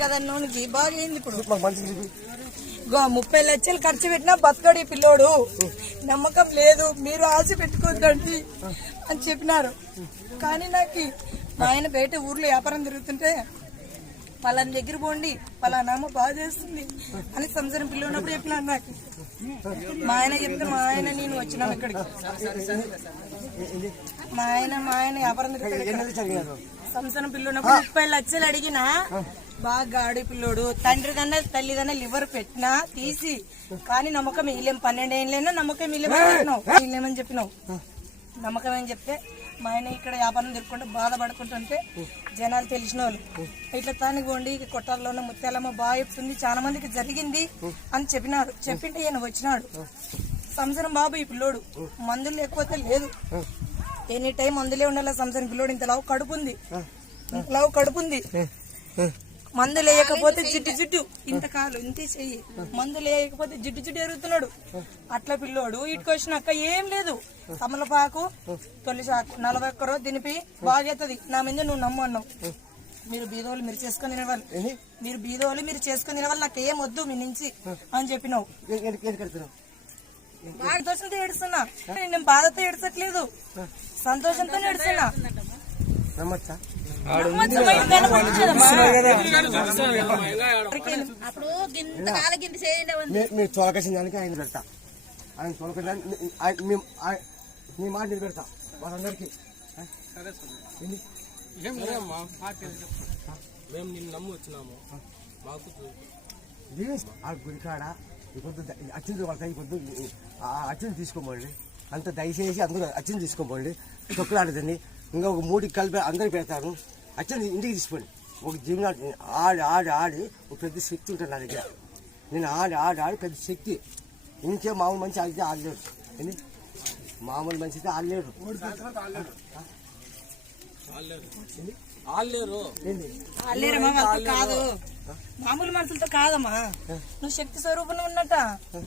గదన్నోనికి బాగైంది. ఇప్పుడు 30 లక్షలు ఖర్చు పెట్టినా బతకడు ఈ పిల్లోడు. నమ్మకం లేదు, మీరు ఆశ పెట్టుకోద్దండి అని చెప్పినారు. కానీ నాకు మా ఆయన బయట ఊర్లో వ్యాపారం తిరుగుతుంటే పలానా దగ్గర పోండి, పలానామో బాగా చేస్తుంది అని సంవత్సరం పిల్ల ఉన్నప్పుడు చెప్పినారు నాకు. మా ఆయన చెప్తే మా ఆయన నేను వచ్చినాం ఇక్కడికి. మా ఆయన వ్యాపారం తిరుగుతాడు. సంవత్సరం పిల్ల ఉన్నప్పుడు 30 లక్షలు అడిగినా బాగా గాడి పిల్లోడు, తండ్రిదన్నా తల్లిదన్నా లివర్ పెట్టినా తీసి, కానీ నమ్మకం వీళ్ళేం 12 ఏళ్ళైనా నమ్మకం వీళ్ళేమని చెప్పినావు. నమ్మకం ఏం చెప్తే మా ఆయన ఇక్కడ వ్యాపారం తిరుగుకుంటూ బాధపడుకుంటుంటే జనాలు తెలిసిన వాళ్ళు ఇట్లా తానిగోండి కొట్టాల్లోనే ముత్యాలమ్మ బాగా చెప్తుంది, చాలా మందికి జరిగింది అని చెప్పినారు. చెప్పింటే ఈయన వచ్చినాడు. సంవత్సరం బాబు ఈ పిల్లోడు మందులు లేకపోతే లేదు, ఎనీ టైం మందులే ఉండాలి. సంవత్సరం పిల్లోడు ఇంత లావు కడుపుంది, మందు లేకపోతే జిడ్డు ఇంత కాలు ఇంతే చెయ్యి, మందు లేకపోతే జిడ్డు ఎరుగుతున్నాడు. అట్లా పిల్లోడు ఇటుకు వచ్చినాక ఏం లేదు, తమలపాకు తొలిసాకు 41 రోజు దినిపి బాగేస్తుంది. నా మీద నువ్వు నమ్మన్నావు. మీరు బీదోళ్ళు మీరు చేసుకుని తినవాలి, మీరు చేసుకుని తినవాలి, నాకు ఏం వద్దు మీ నుంచి అని చెప్పినావు. సంతోషంతో ఏడుస్తున్నా, నేను బాధతో ఏడ్చట్లేదు, సంతోషంతో ఏడుస్తున్నా. మీరు తోలకేసిన దానికి ఆయన పెడతా, ఆయన తోలకేదానికి మీ మాట నిలబెడతా వాళ్ళందరికీ. మేము నిన్ను నమ్మి వచ్చినాము. మాకు ఆ గురికాడ ఇప్పుడు అచ్చింది పడతాయి, ఇప్పుడు అచ్చింది తీసుకోమండి, అంత దయచేసి అందరూ అచ్చింది తీసుకోమండి. తొక్కులాడదండి, ఇంకా ఒక 3 కలిపి అందరికి పెడతాను. అచ్చింది ఇంటికి తీసుకోండి. ఒక జీవనాడు ఆడి ఒక పెద్ద శక్తి ఉంటుంది నా దగ్గర. నేను ఆడి పెద్ద శక్తి. ఇంకే మామూలు మంచి ఆడితే ఆడలేడు, మామూలు మంచి అయితే ఆడలేడు. కాదు మామూలు మనుషులతో కాదమ్మా, నువ్వు శక్తి స్వరూపంలో ఉన్నట్ట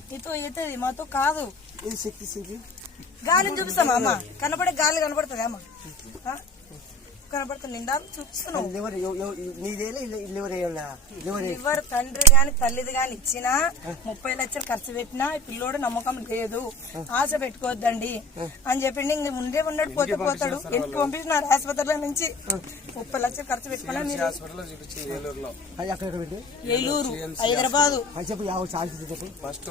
నీతో అవుతుంది, మాతో కాదు. ఇది శక్తి గాలిని చూపిస్తామా అమ్మ? కనపడే గాలి కనపడుతుంది అమ్మ, కనపడుతుంది. నిండా చూపిస్తున్నావు. లివర్ తండ్రి గాని తల్లిది గాని ఇచ్చినా 30 లక్షలు ఖర్చు పెట్టినా ఈ పిల్లోడు నమ్మకం లేదు, ఆశ పెట్టుకోవద్దండి అని చెప్పిండి. ఇంక ఉన్నాడు పోతే పోతాడు. ఎందుకు పంపిస్తున్నారు ఆసుపత్రిలో నుంచి 30 లక్షలు ఖర్చు పెట్టుకున్నా. మీరు ఏలూరు, హైదరాబాదు. ఫస్ట్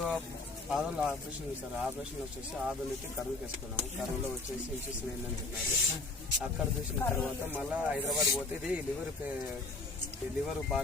పాదంలో ఆపరేషన్ చేశారు. ఆపరేషన్ వచ్చేసి ఆదోళనకి కరువు వేసుకున్నాము. కరువులో వచ్చేసి ఇన్ఫెక్షన్ అయిందని చెప్పినారు. అక్కడ చూసిన తర్వాత మళ్ళీ హైదరాబాద్ పోతే ఇది లివర్ బాగా